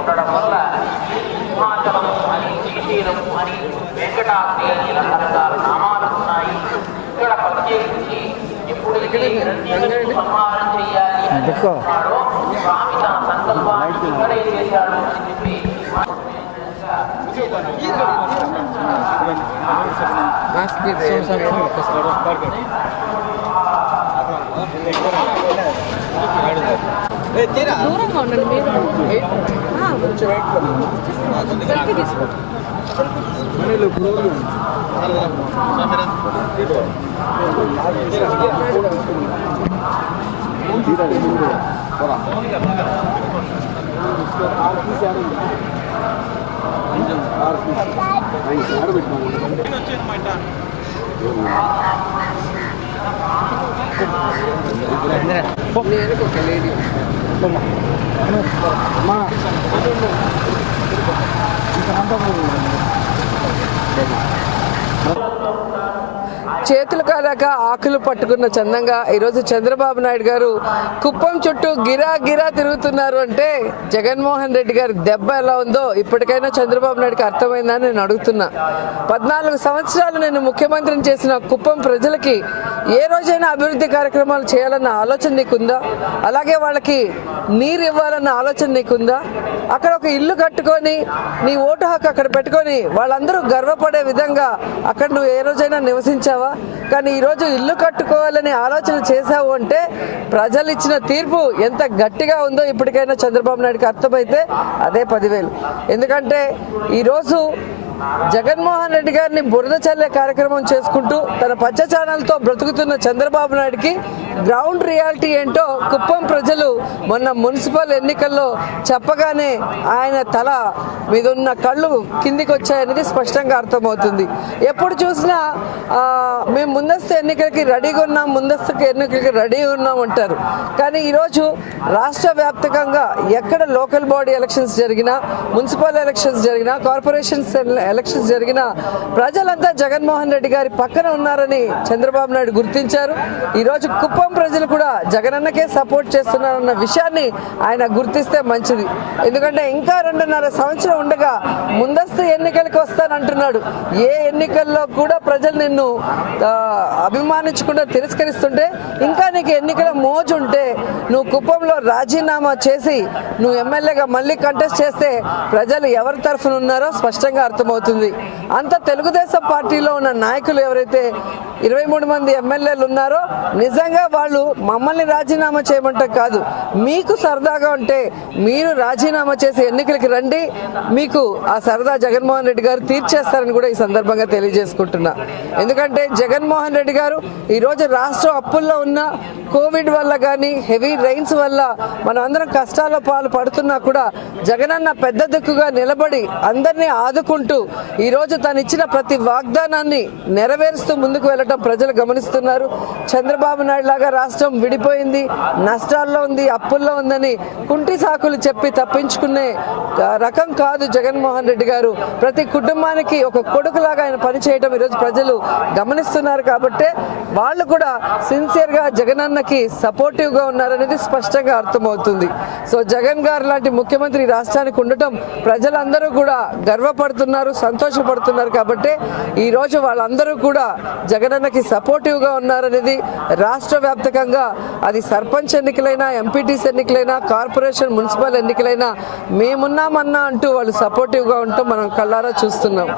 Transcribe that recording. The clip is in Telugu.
ఉండడం వల్ల సింహాచలం అని శ్రీశైలం అని వెంకటాద్రి అని రకరకాల నామాలు ఉన్నాయి. ఇక్కడ ప్రత్యేకించి ఎప్పుడైతే సంహారం చేయాలి అని అనుకున్నాడో స్వామి తన సంకల్పాన్ని ఇక్కడే చేశాడు అని చెప్పి దూరంగా ఉండండి మీరు సెల్ఫీ తీసుకో. చేతులు కాదాక ఆకులు పట్టుకున్న చందంగా ఈరోజు చంద్రబాబు నాయుడు గారు కుప్పం చుట్టూ గిరా గిరా తిరుగుతున్నారు అంటే జగన్మోహన్ రెడ్డి గారి దెబ్బ ఎలా ఉందో ఇప్పటికైనా చంద్రబాబు నాయుడుకి అర్థమైందని నేను అడుగుతున్నా. 14 సంవత్సరాలు నేను ముఖ్యమంత్రిని చేసిన కుప్పం ప్రజలకి ఏ రోజైనా అభివృద్ధి కార్యక్రమాలు చేయాలన్న ఆలోచన నీకుందా? అలాగే వాళ్ళకి నీరు ఇవ్వాలన్న ఆలోచన నీకుందా? అక్కడ ఒక ఇల్లు కట్టుకొని నీ ఓటు హక్కు అక్కడ పెట్టుకొని వాళ్ళందరూ గర్వపడే విధంగా అక్కడ నువ్వు ఏ రోజైనా నివసించావా? కానీ ఈరోజు ఇల్లు కట్టుకోవాలని ఆలోచన చేశావు అంటే ప్రజలు ఇచ్చిన తీర్పు ఎంత గట్టిగా ఉందో ఇప్పటికైనా చంద్రబాబు నాయుడుకి అర్థమైతే అదే 10,000. ఎందుకంటే ఈరోజు జగన్మోహన్ రెడ్డి గారిని బురద చల్లే కార్యక్రమం చేసుకుంటూ తన పచ్చ ఛానల్తో బ్రతుకుతున్న చంద్రబాబు నాయుడుకి గ్రౌండ్ రియాలిటీ ఏంటో కుప్పం ప్రజలు మొన్న మున్సిపల్ ఎన్నికల్లో చెప్పగానే ఆయన తల మీద ఉన్న కళ్ళు కిందికి వచ్చాయనేది స్పష్టంగా అర్థమవుతుంది. ఎప్పుడు చూసినా మేము ముందస్తు ఎన్నికలకి రెడీగా ఉన్నాం, ముందస్తు ఎన్నికలకి రెడీ ఉన్నాం అంటారు. కానీ ఈరోజు రాష్ట్ర వ్యాప్తంగా ఎక్కడ లోకల్ బాడీ ఎలక్షన్స్ జరిగినా, మున్సిపల్ ఎలక్షన్స్ జరిగినా, కార్పొరేషన్స్ ఎలక్షన్స్ జరిగిన ప్రజలంతా జగన్మోహన్ రెడ్డి గారి పక్కన ఉన్నారని చంద్రబాబు నాయుడు గుర్తించారు. ఈరోజు కుప్పం ప్రజలు కూడా జగనన్నకే సపోర్ట్ చేస్తున్నారన్న విషయాన్ని ఆయన గుర్తిస్తే మంచిది. ఎందుకంటే ఇంకా 2.5 సంవత్సరం ఉండగా ముందస్తు ఎన్నికలకు వస్తానంటున్నాడు. ఏ ఎన్నికల్లో కూడా ప్రజలు నిన్ను అభిమానించకుండా తిరస్కరిస్తుంటే ఇంకా నీకు ఎన్నికల మోజు ఉంటే నువ్వు కుప్పంలో రాజీనామా చేసి నువ్వు ఎమ్మెల్యేగా మళ్ళీ కంటెస్ట్ చేస్తే ప్రజలు ఎవరి తరఫున ఉన్నారో స్పష్టంగా అర్థమవుతుంది. అంత తెలుగుదేశం పార్టీలో ఉన్న నాయకులు ఎవరైతే 23 మంది ఎమ్మెల్యేలు ఉన్నారో నిజంగా వాళ్ళు మమ్మల్ని రాజీనామా చేయమంటే కాదు, మీకు సరదాగా ఉంటే మీరు రాజీనామా చేసి ఎన్నికలకి రండి, మీకు ఆ సరదా జగన్మోహన్ రెడ్డి గారు తీర్చేస్తారని కూడా ఈ సందర్భంగా తెలియజేసుకుంటున్నా. ఎందుకంటే జగన్మోహన్ రెడ్డి గారు ఈరోజు రాష్ట్రం అప్పుల్లో ఉన్న కోవిడ్ వల్ల కానీ హెవీ రైన్స్ వల్ల మనం అందరం కష్టాల పాలు పడుతున్నా కూడా జగనన్న పెద్ద దిక్కుగా నిలబడి అందరినీ ఆదుకుంటూ ఈరోజు తను ఇచ్చిన ప్రతి వాగ్దానాన్ని నెరవేరుస్తూ ముందుకు వెళ్ళటం ప్రజలు గమనిస్తున్నారు. చంద్రబాబు నాయుడు లాగా రాష్ట్రం విడిపోయింది, నష్టాల్లో ఉంది, అప్పుల్లో ఉందని కుంటి సాకులు చెప్పి తప్పించుకునే రకం కాదు జగన్మోహన్ రెడ్డి గారు. ప్రతి కుటుంబానికి ఒక కొడుకులాగా ఆయన పనిచేయడం ఈరోజు ప్రజలు గమనిస్తున్నారు. కాబట్టి వాళ్ళు కూడా సిన్సియర్గా జగనన్నకి సపోర్టివ్గా ఉన్నారనేది స్పష్టంగా అర్థమవుతుంది. సో జగన్ గారు లాంటి ముఖ్యమంత్రి రాష్ట్రానికి ఉండటం ప్రజలందరూ కూడా గర్వపడుతున్నారు, సంతోషపడుతున్నారు. కాబట్టి ఈరోజు వాళ్ళందరూ కూడా జగనన్నకి సపోర్టివ్గా ఉన్నారనేది రాష్ట్ర వ్యాప్తంగా అది సర్పంచ్ ఎన్నికలైనా, ఎంపీటీసీ ఎన్నికలైనా, కార్పొరేషన్ మున్సిపల్ ఎన్నికలైనా మేమున్నామన్నా అంటూ వాళ్ళు సపోర్టివ్గా ఉంటూ మనం కళ్ళారా చూస్తున్నాం.